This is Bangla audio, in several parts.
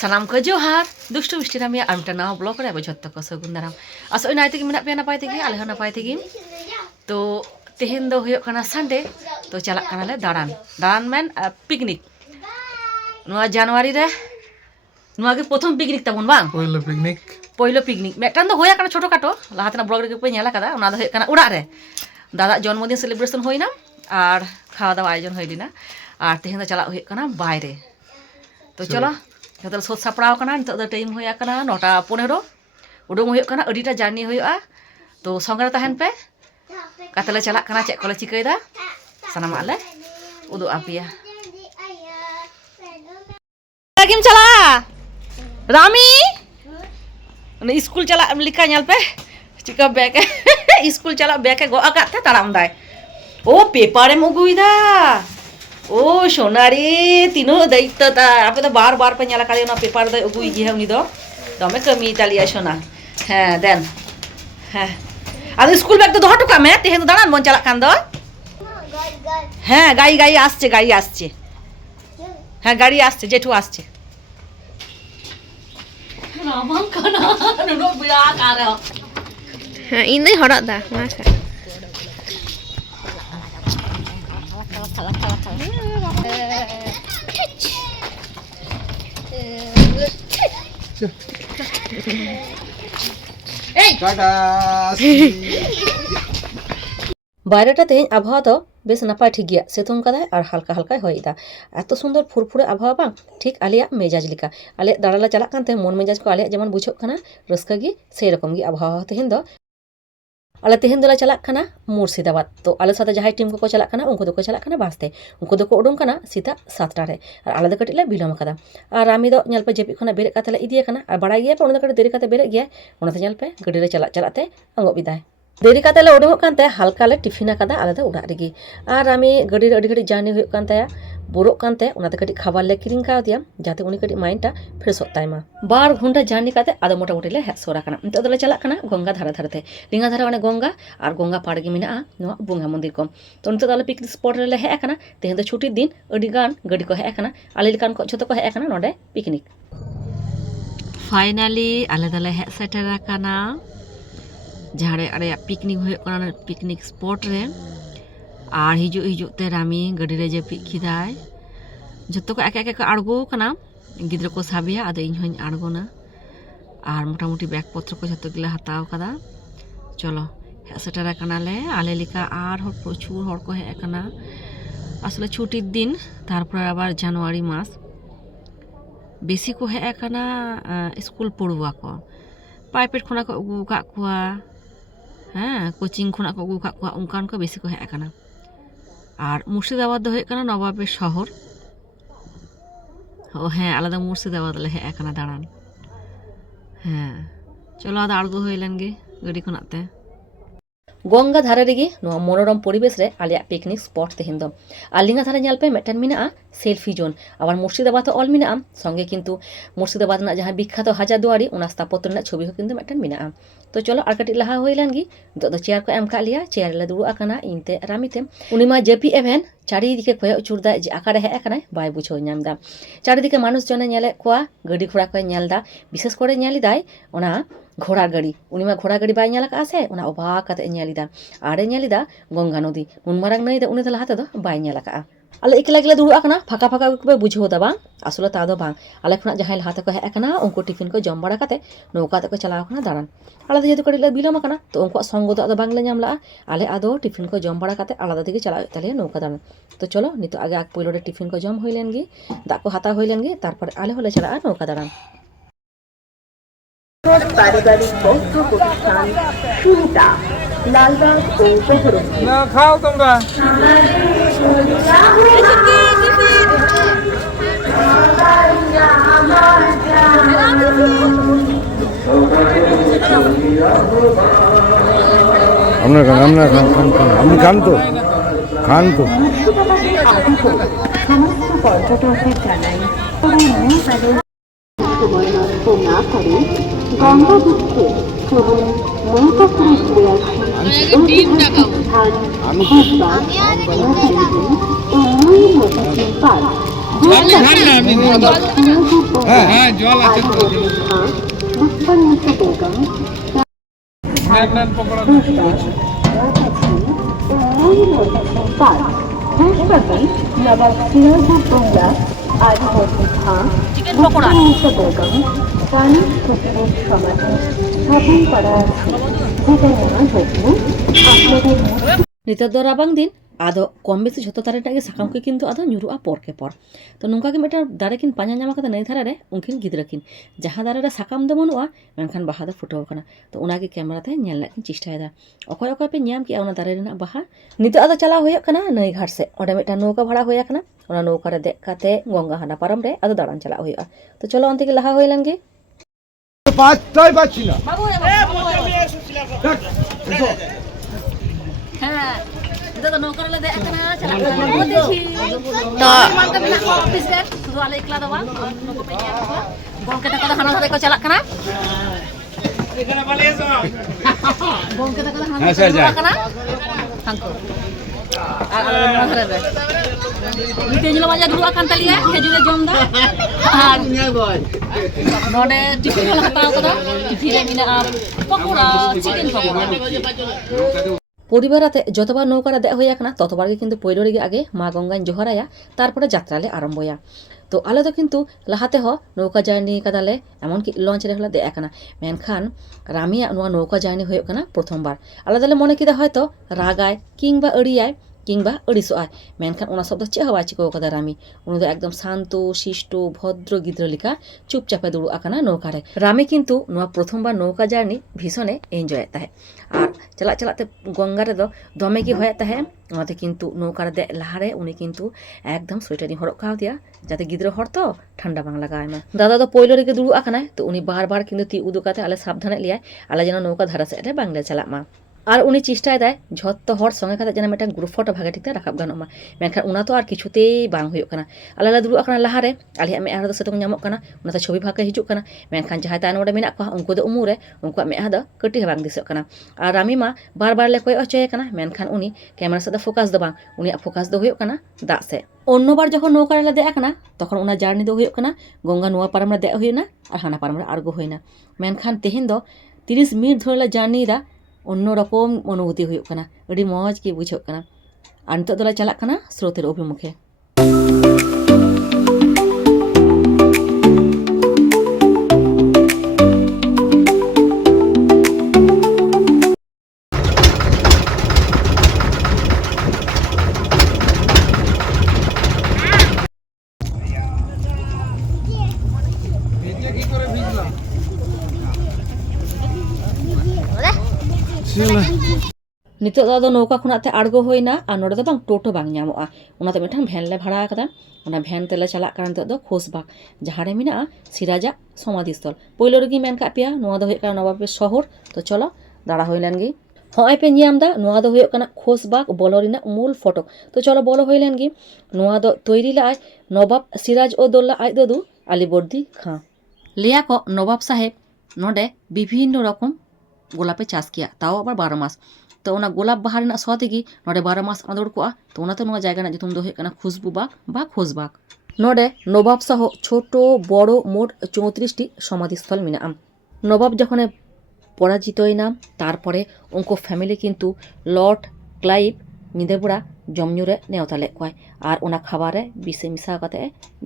Salam ko johar dustu misti nami amta naw blog re abo jotto ko sagun daram aso inai tegi menak pe napay tegi ale hon napay tegi to tehen do huyok kana Sunday to chalak kana le daran men picnic noa January re noa ge prothom picnic tabon bang poilo picnic metan do hoya kana choto kato lahatena blog re pe nyala kada ona do huyok kana urak re dada জন্মদিন celebration hoina আর খাওয়া দাওয়া আয়োজন হইলিনা আর তেহেন do chalak huyok kana বাইরে তো চলো যত সত সাপড়াও কানা নিতক দ টাইম হইয়া কানা 9:15 উডুং হইওক কানা আডিটা জার্নি হইয়া তো সঙ্গে তাহেন पे কাতলে চালাক কানা চেক কলে চিকাইদা সানাম আলে উদু আপিয়া কিম চালা রামি ने स्कूल चला लिखा nyal पे चिका बैग स्कूल चला बैग गो आका ते ताराम दाय ओ पेपर एम उगुइदा ओ सोनारी तीनों दायित्व ता आपे तो बार बार पे nyala kali ona paper da ugui gi ha uni do dome kami talia sona ha den ha adu school bag to doha toka me tehen daran mon chalak kan do ha gari asche ha gari asche jetu asche ramang kana no bia kara ha ini horak da masa বাইরেটা তেহেন আবহাওয়া তো বেশ নাপায় ঠিক গিয়া সেতুং কাদায় আর হালকা হালকা হইদা এত সুন্দর ফুরফুরে আবহাওয়া বাং ঠিক আলিয়া মেজাজ লিকা আলে দাঁড়ালা চালাক কানতে মন মেজাজ को আলিয়া যেমন বুঝক খানা রস্কা গি সেই রকম গি আবহাওয়া তেহেন দো আলে তেহেন দলা চালাক খানা মুর্শিদাবাদ তো আলে সাথে যাহাই টিম को চালাক খানা उनको दो चालाक खाना बासते उनको दो उडुं खाना सीता 7टा रे और आले दो कटिले बिलम खादा और आमी दो ñal पे जेपी खाना बेरे कातले इदिया खाना और बड़ा गया पे उन दो कटे देरी काते बेरे गया उन ñal पे गडी रे चलाते अंगो बिदाय देरी कातले उडुं कानते हल्का ले टिफिना कादा आले दो उड़ा रेगी और आमी गडी रे अडी गडी जार्नी हुयuk कानते बुरो कानते उनाते कटी खाबार ले किरिंग का दिया जाते उनी कटी माइंडटा फ्रेश होता मा 12 घंटा जार्नी काते आदो मोटा मोटी ले सोरा काना नितो दले चलाक काना गंगा धारा धारते रिंगा धारा ओने गंगा और गंगा पाड़गी मेना नो बुंगा मंदिर को तो नितो दले पिकनिक स्पॉट रे ले हे काना तेहेन दो छुट्टी दिन अडी गान गडी को हे काना आले लिकान को जतो को हे काना नोडे पिकनिक फाइनली आले दले हे सेटर काना जहाड़े अरे पिकनिक हुयuk काना पिकनिक स्पॉट रे और हिजुक ते रामी गडी रे जे पिखिदाय जतो को एके को आड़गो काना गिद्र को साबिया आदो इन होኝ आड़गोना और मोटामुटी बैग पत्र को जतो गिला हताव कदा चलो हे सेटर काना ले आले लिका और प्रचुर हर को हे काना असले छुट्टिर दिन तारपर आबार জানুয়ারি मास बेसी को हे काना स्कूल पढ़ुआ को प्राइवेट खना को अगु का कुआ हाँ कोचिंग खना को अगु का कुआ उनकान को बेसी को हे काना और मुर्शिदाबाद दो हे काना नवाबेर शहर ओ हाँ आलादा मुर्शिदाबाद ले हे काना दाड़ान हाँ चलो आदा आड़गो होइलेन गे गडी खनाते गंगा धारे रेगी नो मनोरम परिवेश रे आलिया पिकनिक स्पॉट तेहेन दो आलिंगा धारे ñal पे मेटन मिना सेल्फी जोन आबार मुर्शिदाबाद तो ऑल मिना संगे किन्तु मुर्शिदाबाद ना जहां विख्यात हाजार दुआरी उना स्थापत्य ना छवि हो किन्तु मेटन मिना तो चलो आर कटी लहा होइलेन गी दो चेयर को एम का लिया चेयर ले दुरु आकाना इनते रामीते उनिमा जेपी एभेन चारिदिके खय उचुरदा जे आकारे हे आकाना बाय बुझो नामदा चारिदिके मानुष जने ñale कोआ गडी घोड़ा को ñalदा विशेष करे ñaliदाय ओना घोड़ा गाड़ी उनिमा घोड़ा गाड़ी बाय ñala का से ओना अबा काते ñalida आरे ñalida गंगा नदी उन मारांग नई दे उनि दला हाते दो बाय ñala का आले एकला एकला दुरु आकना फाका फाका को बुझो दा बांग आसले ता दो बांग आले खना जहाय हाते को हे आकना उनको टिफिन को जम बड़ा काते नौका ते को चलाव कना दारान आले जेतु कड़ी ले बिलम आकना तो उनको संग दो बांग ले ñamला आले आदो टिफिन को जम बड़ा काते आलादा दिके चलाव ताले नौका दारान तो चलो नितो आगे आग पयलो रे टिफिन को जम होइलेन गी दा को हाता होइलेन गी तारपर आले होले चला नौका दारान पारिवारिक बौद्ध प्रतिष्ठान सुनिता लालबाग ও বহরমপুর না খাও তোমরা আপনি খান তো সমস্ত পর্যটকদের জানাই না করে গঙ্গা দুঃখে কেবল নৌকা করে ঘুরে আসি নদীর মধ্যে পার মুস্তানিসা বেগম হাসপাতাল নবাব সিরাজউদ্দৌলা আলিবর্দী খাঁ মুস্তানিসা বেগম রানী ফকিরের সমাধি স্থাপন করা আছে, যেটা নেওয়া হয়েছিল আপনাদের ᱱᱤᱛᱚᱜ ᱫᱚ ᱨᱟᱵᱟᱝ ᱫᱤᱱ ᱟᱫᱚ ᱠᱚᱢ ᱵᱮᱥᱤ ᱡᱷᱚᱛᱚ ᱫᱟᱨᱮ ᱨᱮᱱᱟᱜ ᱜᱮ ᱥᱟᱠᱟᱢ ᱠᱚ ᱠᱤᱱᱛᱩ ᱟᱫᱚ ᱧᱩᱨᱩᱜᱼᱟ ᱯᱚᱨ ᱠᱮ ᱯᱚᱨ। ᱛᱚ ᱱᱚᱝᱠᱟ ᱜᱮ ᱢᱤᱫᱴᱟᱝ ᱫᱟᱨᱮ ᱠᱤᱱ ᱯᱟᱸᱡᱟ ᱧᱟᱢ ᱟᱠᱟᱫᱟ ᱱᱟᱹᱭ ᱫᱷᱟᱨᱮ ᱨᱮ ᱩᱱᱠᱤᱱ ᱜᱤᱫᱽᱨᱟᱹ ᱠᱤᱱ, ᱡᱟᱦᱟᱸ ᱫᱟᱨᱮ ᱨᱮ ᱥᱟᱠᱟᱢ ᱫᱚ ᱵᱟᱹᱱᱩᱜᱼᱟ ᱢᱮᱱᱠᱷᱟᱱ ᱵᱟᱦᱟ ᱫᱚ ᱯᱷᱩᱴᱟᱹᱣ ᱟᱠᱟᱱᱟ। ᱛᱚ ᱚᱱᱟᱜᱮ ᱠᱮᱢᱮᱨᱟ ᱛᱮ ᱧᱮᱞ ᱨᱮᱱᱟᱜ ᱠᱤᱱ ᱪᱮᱥᱴᱟᱭᱮᱫᱟ ᱚᱠᱚᱭ ᱚᱠᱚᱭ ᱯᱮ ᱧᱟᱢ ᱠᱮᱜᱼᱟ ᱚᱱᱟ ᱫᱟᱨᱮ ᱨᱮᱱᱟᱜ ᱵᱟᱦᱟ। ᱱᱤᱛᱚᱜ ᱟᱫᱚ ᱪᱟᱞᱟᱣ ᱦᱩᱭᱩᱜ ᱠᱟᱱᱟ ᱱᱟᱹᱭ ᱜᱷᱟᱴ ᱥᱮᱫ, ᱚᱸᱰᱮ ᱢᱤᱫᱴᱟᱝ ᱱৌকা ᱵᱷᱟᱲᱟ ᱦᱩᱭ ᱟᱠᱟᱱᱟ, ᱚᱱᱟ ᱱৌকা ᱨᱮ ᱫᱮᱡ ᱠᱟᱛᱮ ᱜᱚᱝᱜᱟ ᱦᱟᱱᱟ ᱯᱟᱨᱚᱢ ᱨᱮ ᱟᱫᱚ ᱫᱟᱬᱟᱱ ᱪᱟᱞᱟᱜ ᱦᱩᱭᱩᱜᱼᱟ। ᱛᱚ চলো অন্তে গিয়ে লাহা হয়ে লেন গে। পাঁচটাই পাচ্ছি না। হ্যাঁ ᱱᱤᱛᱚᱜ ᱫᱚ ᱱৌকা ᱨᱮᱞᱮ ᱫᱮᱡ ᱟᱠᱟᱱᱟ, ᱪᱟᱞᱟᱜ ᱠᱟᱱᱟ ᱛᱚ ᱢᱟᱱᱛᱮ ᱢᱮᱱᱟᱜ ᱠᱚᱣᱟ ᱚᱯᱷᱤᱥ ᱨᱮ, ᱥᱩᱫᱷᱩ ᱟᱞᱮ ᱮᱠᱞᱟ ᱫᱚ ᱵᱟᱝ, ᱱᱩᱠᱩ ᱯᱮ ᱧᱮᱞ ᱠᱚᱣᱟ ᱜᱚᱝᱠᱮ ᱛᱟᱠᱚ ᱫᱚ ᱦᱟᱱᱟ ᱫᱷᱟᱨᱮ ᱠᱚ ᱪᱟᱞᱟᱜ ᱠᱟᱱᱟ, ᱜᱚᱝᱠᱮ ᱛᱟᱠᱚ ᱫᱚ ᱦᱟᱱᱟ ᱫᱷᱟᱨᱮ ᱠᱚ ᱪᱟᱞᱟᱜ ᱠᱟᱱᱟ ᱦᱟᱱᱠᱩ, ᱟᱨ ᱟᱞᱮ ᱱᱚᱣᱟ ᱫᱷᱟᱨᱮ ᱨᱮ ᱢᱤᱫᱴᱮᱱ ᱧᱮᱞᱚᱜ ᱢᱟ ᱫᱩᱲᱩᱵ ᱟᱠᱟᱱ ᱛᱟᱞᱮᱭᱟ ᱠᱷᱮᱡᱩᱨᱮ ᱡᱚᱢ ᱫᱟ, ᱟᱨ ᱱᱚᱰᱮ ᱴᱤᱯᱷᱤᱱ ᱦᱚᱸᱞᱮ ᱦᱟᱛᱟᱣ ᱠᱟᱫᱟ, ᱴᱤᱯᱷᱤᱱ ᱨᱮ ᱢᱮᱱᱟᱜᱼᱟ ᱯᱚᱠᱳᱲᱟ, চিকেন পকোড়া। পরিবার রাতে যতবার নৌকারে দেয়া হয়ে আকানা ততবার কিন্তু পৈলো রেগে আগে মা গঙ্গায় জোহরায়া, তারপরে যাত্রালে আরম্ভয়া। তো আলে তো কিন্তু লাহাতে হ নৌকা জার্নি কাদালে এমনকি লঞ্চ রে হলে দেয়া আকানা, মেনখান রামিয়া নোয়া নৌকা জার্নি হয়ে আকানা প্রথমবার। আলাদালে মনে কিদা হয়তো রাগায় কিংবা আড়িয়ায় কিংবা আড়িসোয়, মেনখান ওনা শব্দ চে হওয়া চিকো কাদা রামি, উনি তো একদম শান্ত শিষ্ট ভদ্র গিদ্র লিখা চুপচাপে দুড়ু আকানা নৌকারে। রামি কিন্তু নোয়া প্রথমবার নৌকা জার্নি ভীষণে এনজয় তাহে, আর চালাক চালাতে গঙ্গারে ᱫᱚ ᱫᱚᱢᱮ ᱜᱮ ᱦᱚᱭᱮᱫ ᱛᱟᱦᱮᱸ, ᱚᱱᱟᱛᱮ ᱠᱤᱱᱛᱩ ᱱᱚᱣᱠᱟ ᱨᱮ ᱫᱮᱡ ᱞᱟᱦᱟᱨᱮ ᱩᱱᱤ ᱠᱤᱱᱛᱩ ᱮᱠᱫᱚᱢ ᱥᱳᱭᱮᱴᱟᱨᱤᱧ ᱦᱚᱨᱚᱜ ᱠᱟᱣᱫᱮᱭᱟ ᱡᱟᱛᱮ ᱜᱤᱫᱽᱨᱟᱹ ᱦᱚᱲ ᱛᱚ ᱴᱷᱟন্ডᱟ ᱵᱟᱝ ᱞᱟᱜᱟᱣ ᱟᱭᱢᱟ। ᱫᱟᱫᱟ ᱫᱚ ᱯᱳᱭᱞᱳ ᱨᱮᱜᱮ ᱫᱩᱲᱩᱵ ᱟᱠᱟᱱᱟᱭ, ᱛᱚ ᱩᱱᱤ ᱵᱟᱨ ᱵᱟᱨ ᱠᱤᱱᱛᱩ ᱛᱤ ᱩᱫᱩᱜ ᱠᱟᱛᱮ ᱟᱞᱮ ᱥᱟᱵধাᱱᱮᱫ ᱞᱮᱭᱟᱭ ᱟᱞᱮ ᱡᱮᱱᱚ ᱱᱚᱣᱠᱟ ᱫᱷᱟᱨᱟ ᱥᱮᱫ ᱨᱮ ᱵᱟᱝᱞᱮ ᱪᱟᱞᱟᱜ ᱢᱟ। আর উনি চেষ্টায় দেয় ঝত্ত হর সঙ্গে কাতে যেন মিদটাং গ্রুপ ফটো ভাগে ঠিকতে রাখাব গানোᱜ মা, মেনখান ওনা তো আর কিছুতেই বাং ᱦᱩᱭᱩᱜ ᱠᱟᱱᱟ। ᱟᱞᱮ ᱞᱮ ᱫᱩᱲᱩᱵ ᱟᱠᱟᱱᱟ ᱞᱟᱦᱟᱨᱮ, ᱟᱞᱮᱭᱟᱜ ᱢᱮᱫᱦᱟ ᱨᱮᱫᱚ ᱥᱤᱛᱩᱝ ᱧᱟᱢᱚᱜ ᱠᱟᱱᱟ, ᱚᱱᱟᱛᱮ ᱪᱷᱚᱵᱤ ᱵᱷᱟᱜᱮ ᱦᱤᱡᱩᱜ ᱠᱟᱱᱟ, ᱢᱮᱱᱠᱷᱟᱱ ᱡᱟᱦᱟᱸᱭ ᱛᱟᱭᱱᱚᱢ ᱨᱮ ᱢᱮᱱᱟᱜ ᱠᱚᱣᱟ ᱩᱱᱠᱩ ᱫᱚ ᱩᱢᱩᱞ ᱨᱮ ᱩᱱᱠᱩᱣᱟᱜ ᱢᱮᱫᱦᱟ ᱫᱚ ᱠᱟᱹᱴᱤᱡ ᱦᱚᱸ ᱵᱟᱝ ᱫᱤᱥᱟᱹᱜ ᱠᱟᱱᱟ। ᱟᱨ ᱨᱟᱢᱤ ᱢᱟ ᱵᱟᱨ ᱵᱟᱨ ᱞᱮ ᱠᱚᱭᱚᱜ ᱦᱚᱪᱚᱭᱮ ᱠᱟᱱᱟ, ᱢᱮᱱᱠᱷᱟন ᱩᱱᱤ ᱠᱮᱢᱮᱨᱟ ᱥᱮᱫ ᱫᱚ ফোকাস ᱫᱚ ᱵᱟᱝ, ᱩᱱᱤᱭᱟᱜ ফোকাস ᱫᱚ ᱦᱩᱭᱩᱜ ᱠᱟᱱᱟ ᱫᱟᱜ ᱥᱮᱫ। অন্যবার যখন নৌকা রেলে দেয়া ᱟᱠᱟᱱᱟ তখন ওনা জার্নি ᱫᱚ ᱦᱩᱭᱩᱜ ᱠᱟᱱᱟ ᱜᱚᱝᱜᱟ ᱱᱚᱣᱟ ᱯᱟᱨᱚᱢ ᱨᱮ ᱫᱮᱡ ᱦᱩᱭᱱᱟ ᱟᱨ ᱦᱟᱱᱟ ᱯᱟᱨᱚᱢ ᱨᱮ ᱟᱬᱜᱚ ᱦᱩᱭᱱᱟ, ᱢᱮᱱᱠᱷᱟᱱ ᱛᱮᱦᱮᱧ ᱫᱚ 30 মিনিট ধরে লে জার্নিᱭᱮᱫᱟ, অন্য রকম অনুভূতি হুᱭᱩᱜ ᱠᱟᱱᱟ, ᱟᱹᱰᱤ ᱢᱚᱡᱽ ᱜᱮ ᱵᱩᱡᱷᱟᱹᱜ ᱠᱟᱱᱟ। আর নিতোᱜ ᱫᱚᱞᱮ ᱪᱟᱞᱟᱜ ᱠᱟᱱᱟ স্রোতের অভিমুখে। ᱱᱤᱛᱚᱜ ᱫᱚ ᱟᱫᱚ ᱱᱚᱣᱠᱟ ᱠᱷᱚᱱᱟᱜ ᱛᱮ ᱟᱬᱜᱚ ᱦᱩᱭᱱᱟ, ᱟᱨ ᱱᱚᱰᱮ ᱫᱚ ᱵᱟᱝ ᱴᱳᱴᱳ ᱵᱟᱝ ᱧᱟᱢᱚᱜᱼᱟ, ᱚᱱᱟᱛᱮ ᱢᱤᱫᱴᱟᱝ ᱵᱷᱮᱱ ᱞᱮ ᱵᱷᱟᱲᱟ ᱟᱠᱟᱫᱟ, ᱚᱱᱟ ᱵᱷᱮᱱ ᱛᱮᱞᱮ ᱪᱟᱞᱟᱜ ᱠᱟᱱᱟ ᱱᱤᱛᱚᱜ ᱫᱚ ᱠᱷᱳᱥᱵᱟᱜ, ᱡᱟᱦᱟᱸ ᱨᱮ ᱢᱮᱱᱟᱜᱼᱟ ᱥᱤᱨᱟᱡᱟᱜ ᱥᱚᱢᱟধᱤ স্থল। ᱯᱳᱭᱞᱳ ᱨᱮᱜᱮᱧ ᱢᱮᱱ ᱠᱟᱜ ᱯᱮᱭᱟ ᱱᱚᱣᱟ ᱫᱚ ᱦᱩᱭᱩᱜ ᱠᱟᱱᱟ ᱱᱚᱵᱟᱵᱮর শহর। তো চলো দাঁড়া হই লেন গে। ᱦᱚᱸᱜᱼᱚᱭ ᱯᱮ ᱧᱟᱢ ᱫᱟ ᱱᱚᱣᱟ ᱫᱚ ᱦᱩᱭᱩᱜ ᱠᱟᱱᱟ ᱠᱷᱳᱥᱵᱟᱜ ᱵᱚᱞᱚ ᱨᱮᱱᱟᱜ ᱢᱩᱞ ᱯᱷᱚᱴᱚ। ᱛᱚ চলো বলো হই লেন গে। ᱱᱚᱣᱟ ᱫᱚ তৈরি ᱞᱟᱜᱼᱟᱭ নবাব সিরাজউদ্দৌলা আজ দাদু আলিবর্দী খাঁ। ᱞᱟᱹᱭᱟ ᱠᱚ নবাব সাহেব ᱱᱚᱰᱮ ᱵᱤᱵᱷᱤᱱᱱᱚ ᱨᱚᱠᱚᱢ গোলাপে চাষ কিয়া, তাও আবার 12 মাস। তো ওনা গোলাপ বাহা ᱨᱮᱱᱟᱜ ᱥᱚ ᱛᱮᱜᱮ ᱱᱚᱰᱮ 12 মাস ᱟᱸᱫᱳᱲ ᱠᱚᱜᱼᱟ, ᱛᱚ ᱚᱱᱟᱛᱮ ᱱᱚᱣᱟ ᱡᱟᱭᱜᱟ ᱨᱮᱱᱟᱜ ᱧᱩᱛᱩᱢ ᱫᱚ ᱦᱩᱭᱩᱜ ᱠᱟᱱᱟ খুশবু বাগ বা খোসবাগ। ᱱᱚᱰᱮ নবাব সহ ছোট বড় মোট 34টি সমাধিস্থল মেনাᱜᱼᱟ। নবাব যখন পরাজিতᱭᱱᱟ তারপরে উনকু ফ্যামিলি কিন্তু লর্ড ক্লাইভ ᱧᱤᱫᱟᱹ ᱵᱮᱲᱟ ᱡᱚᱢ ᱧᱩ ᱨᱮ ᱱᱮᱣᱛᱟ ᱞᱮᱫ ᱠᱚᱣᱟᱭ, ᱟᱨ ᱚᱱᱟ ᱠᱷᱟᱵᱟᱨ ᱨᱮ ᱵᱤᱥᱮ ᱢᱮᱥᱟ ᱠᱟᱛᱮ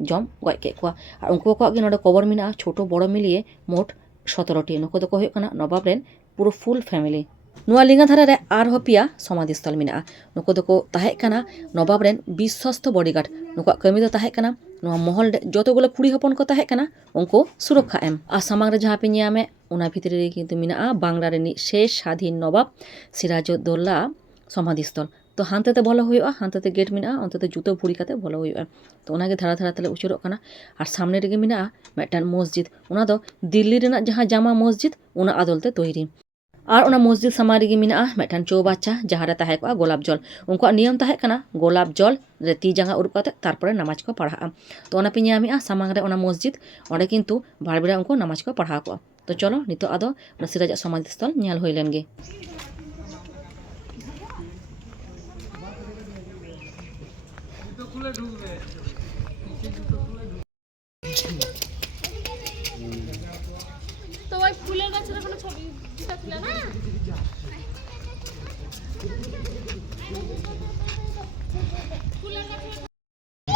ᱡᱚᱢ ᱜᱚᱡ ᱠᱮᱫ ᱠᱚᱣᱟ। ᱟᱨ ᱩᱱᱠᱩ ᱠᱚᱣᱟᱜ ᱜᱮ ᱱᱚᱰᱮ ᱠᱚᱵᱚᱨ ᱢᱮᱱᱟᱜᱼᱟ, ছোট বড় মিলিয়ে মোট 17টি। ᱱᱩᱠᱩ ᱫᱚᱠᱚ ᱦᱩᱭᱩᱜ ᱠᱟᱱᱟ নবাব ᱨᱮᱱ পুরো ফুল ফ্যামিলি। ᱱᱚᱣᱟ ᱞᱤᱸᱜᱟ ᱫᱷᱟᱨᱮ ᱨᱮ ᱟᱨᱦᱚᱸ ᱯᱮᱭᱟ ᱥᱚᱢᱟধᱤ স্থল ᱢᱮᱱᱟᱜᱼᱟ। ᱱᱩᱠᱩ ᱫᱚᱠᱚ ᱛᱟᱦᱮᱸ ᱠᱟᱱᱟ ᱱᱚᱵᱟᱵ ᱨᱮᱱ ᱵᱤᱥᱥᱚᱥᱛᱚ ᱵᱚᱰᱤᱜᱟর্ড। ᱱᱩᱠᱩᱣᱟᱜ ᱠᱟᱹᱢᱤ ᱫᱚ ᱛᱟᱦᱮᱸ ᱠᱟᱱᱟ ᱱᱚᱣᱟ ᱢᱚᱦᱚᱞ ᱨᱮ ᱡᱚᱛᱚᱜᱩলো ᱠᱩᱲᱤ ᱦᱚᱯᱚᱱ ᱠᱚ ᱛᱟᱦᱮᱸ ᱠᱟᱱᱟ ᱩᱱᱠᱩ ᱥᱩᱨᱚᱠᱠᱷᱟ ᱮᱢ। ᱟᱨ ᱥᱟᱢᱟᱝ ᱨᱮ ᱡᱟᱦᱟᱸ ᱯᱮ ᱧᱟᱢᱮ ᱚᱱᱟ ᱵᱷᱤᱛᱨᱤ ᱨᱮ ᱠᱤᱱᱛᱩ ᱢᱮᱱᱟᱜᱼᱟ ᱵᱟᱝᱞᱟ ᱨᱤᱱᱤᱡ শেষ স্বাধীন নবাব সিরাজউদ্দৌলা সমাধি স্থল। তো হান্তেতে বলো হুᱭᱩᱜᱼᱟ, হান্তেতে গেট মেᱱᱟᱜᱼᱟ, ᱚᱱᱛᱮᱛᱮ ᱡᱩᱛᱟᱹ ᱵᱷᱩᱲᱤ ᱠᱟᱛᱮ ᱵᱚᱞᱚ ᱦᱩᱭᱩᱜᱼᱟ। ᱛᱚ ᱚᱱᱟᱜᱮ ᱫᱷᱟᱨᱟ ᱫᱷᱟᱨᱟ ᱛᱮᱞᱮ ᱩᱪᱩᱨᱚᱜ ᱠᱟᱱᱟ, ᱟᱨ ᱥᱟᱢনে ᱨᱮᱜᱮ ᱢᱮᱱᱟᱜᱼᱟ ᱢᱤᱫᱴᱟᱝ মসজিদ, ᱚᱱᱟ ᱫᱚ দিল্লি ᱨᱮᱱᱟᱜ ᱡᱟᱦᱟᱸ জামা মসজিদ ᱚᱱᱟ আদল তে তৈরি। আর ᱚᱱᱟ মসজিদ সামনে ᱨᱮᱜᱮ ᱢᱮᱱᱟᱜᱼᱟ ᱢᱤᱫᱴᱟᱝ চৌবাচ্চা ᱡᱟᱦᱟᱸ ᱨᱮ ᱛᱟᱦᱮᱸ ᱠᱚᱜᱼᱟ গোলাপ জল। ᱩᱱᱠᱩᱣᱟᱜ ᱱᱤᱭᱚᱢ ᱛᱟᱦᱮᱸ ᱠᱟᱱᱟ গোলাপ জল ᱨᱮ ᱛᱤ ᱡᱟᱸᱜᱟ ᱩᱨᱩᱵ ᱠᱟᱛᱮ ᱛᱟᱨᱯᱚᱨᱮ ᱱᱟᱢᱟᱡ ᱠᱚ ᱯᱟᱲᱦᱟᱜᱼᱟ। ᱛᱚ ᱚᱱᱟ ᱯᱮ ᱧᱟᱢᱮᱜᱼᱟ ᱥᱟᱢᱟᱝ ᱨᱮ ᱚᱱᱟ মসজিদ, ᱚᱸᱰᱮ ᱠᱤᱱᱛু ᱵᱟᱨ ᱵᱮᱲᱟ ᱩᱱᱠᱩ ᱱᱟᱢᱟᱡ ᱠᱚ ᱯᱟᱲᱦᱟᱣ ᱠᱚᱜᱼᱟ। তো চলো নিতোᱜ ᱟᱫᱚ ᱚᱱᱟ সিরাজᱟᱜ সমাধি স্থল ᱧᱮᱞ ᱦᱩᱭ ᱞᱮᱱ ᱜᱮ। তো ওই ফুলের গাছের কোনো ছবি ছিল না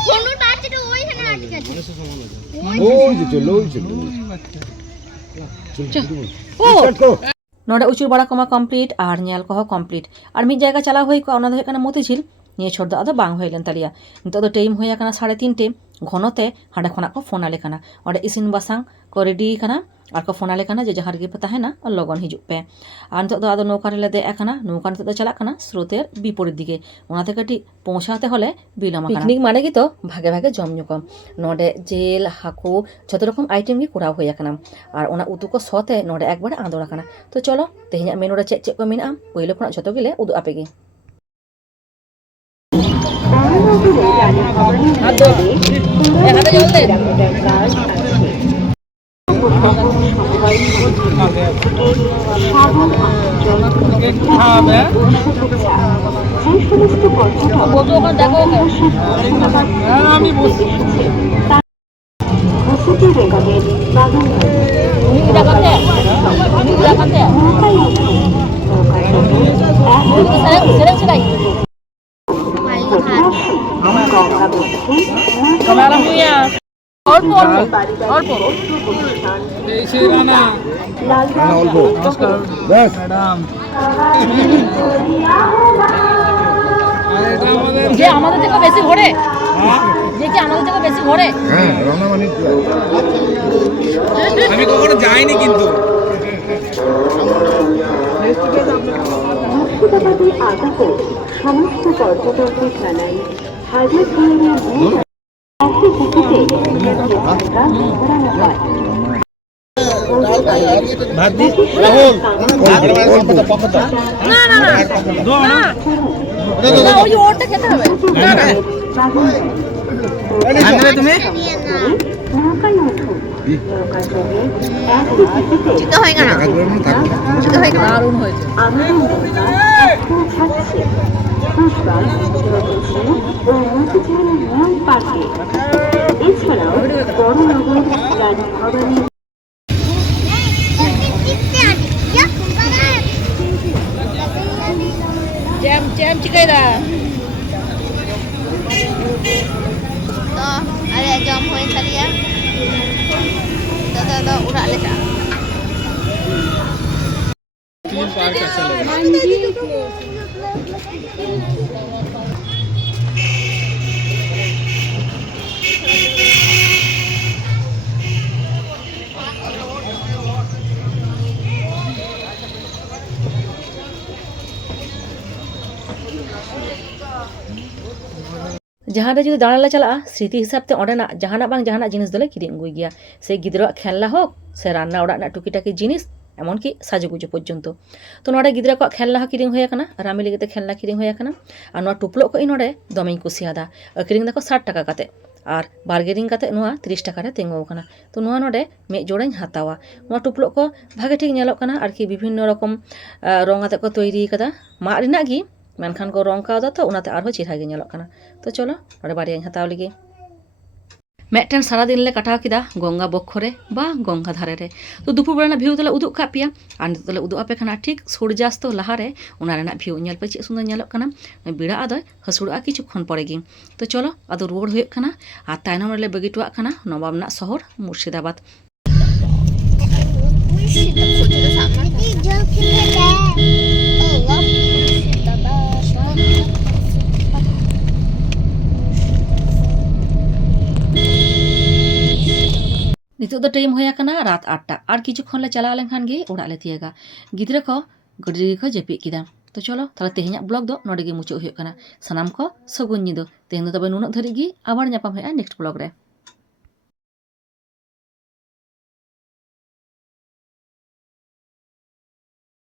কোনটা আছে তো ওইখানে আটকে আছে ওই যে চলো ওই চলো नोडे उचुर बड़ा कमा कमप्लीट और नेल कहो कमप्लीट और मिद जायगा चला हुई को ओना दो हेकना मोतीझिल निये छोड़ दो आदो बांग हुई लेन तलिया नितो दो टाइम हुई कना 3:30 घनते हांडे खना को फोन आले कना ओडे इसिन बासांग को रेडी कना और को फोन आले कना जे जहां रेगे पता है ना और लगन हिजुग पे और नितो दो आदो नौका रे दे कना नौका नितो दो चला कना स्रोतेर विपरीत दिके ओनाते कटी पहुंचाते हले बिलम कना पिकनिक माने कि तो भागे भागे जम ᱧᱩ नोडे जेल हाकू जत रकम आइटेम गी कुराव हुई कना और ओना उतु को सते नोडे एकबारे आंदोड़ा कना तो चलो तेहኛ मेनू रे चेक चेक को मेना पहले खना जतो गिले उदु आपेगी যে আমাদের থেকে বেশি ঘোরে যে কি আমাদের থেকে বেশি ঘোরে হ্যাঁ রানা মানে আমি কখনো যাইনি কিন্তু মুর্শিদাবাদে আগত সমস্ত পর্যটকদের জানাই হাজার দুয়ারিয়া একই টিকিটে যাত্রা ঘোরানো হয় ভাত দি রাহুল না না না না ওই ওরটা খেতে হবে না না আনবে তুমি নৌকায় উঠুন নৌকা চড়ে একই টিকিটে চিন্তা হয় না চিন্তা হয় না দারুণ হয়েছে আমাদের নৌকা এখন ছাড়ছে পুষ্পাল রতনপুর ও মতিঝিলের নিয়ম পার্কে এছাড়াও Baranagar রাজভবনে jam jam chikai dah to ada jam hoy tadi ya to udah le cha तीन पार्क अच्छा लगा जहाँ जो दाड़ा चला स्मृति हिसाब से अंडेना जहाना बांग जहाना जिनिस दोले किरिंग अगुई गया से गिद्रा खेलना होक से रान्ना ओड़ा टुकी टाकी जिनिस एमन कि साजुगुजो पर्यंत तो नोडे गिद्रा को खेलना किरिंग होया कना रामी लगे खेलना किरिंग होया कना और नोआ टुपलो को नोडे दमें कुसियादा अक्रिंग दाको 60 टाका काते और बार्गेनिंग काते नोआ 30 टाका रे तेंगो कना तो नोआ नोडे मे जोड़ाኝ हातावा नोआ टुपलो को भागे ठीक नेलोक कना आरकी विभिन्न रकम रंग आते को तैरी कदा मा रिना गी मेनखान को रंग कादा तो उनाते आरो चिरहा गे नेलोक कना तो चलो नोडे बारियाኝ हाताव लगी मेटन सारा दिन ले कटाव किदा गंगा बक्षरे बा गंगा धारे रे तो दुपुर बेला भिउ तले उदुक का पिया आर तले उदुक आपे खाना ठीक सूर्यास्त लहारे उना रेना भिउ नेल पे चे सुंदर नेलोक कना बिड़ा आदय हसुड़ा किछु खन पड़ेगी तो चलो आदो रोड हुए कना आ तायनम रे बगिटुआ कना नवाबना शहर मुर्शिदाबाद नितो दो टाइम होया कना रात 8टा और किछुक्षण ले चला लेनखान गे ओड़ा ले तियागा गिद्रा को गड्डी को जेपी किदा तो चलो ताले तेहेኛ ब्लॉग दो नोडे गे मुचो हुयो कना सनाम को सगुन निदो तेहेñ दो तबे नुनक धरि गी आबार ᱧᱟᱯᱟᱢ हुआ नेक्स्ट ब्लॉग रे।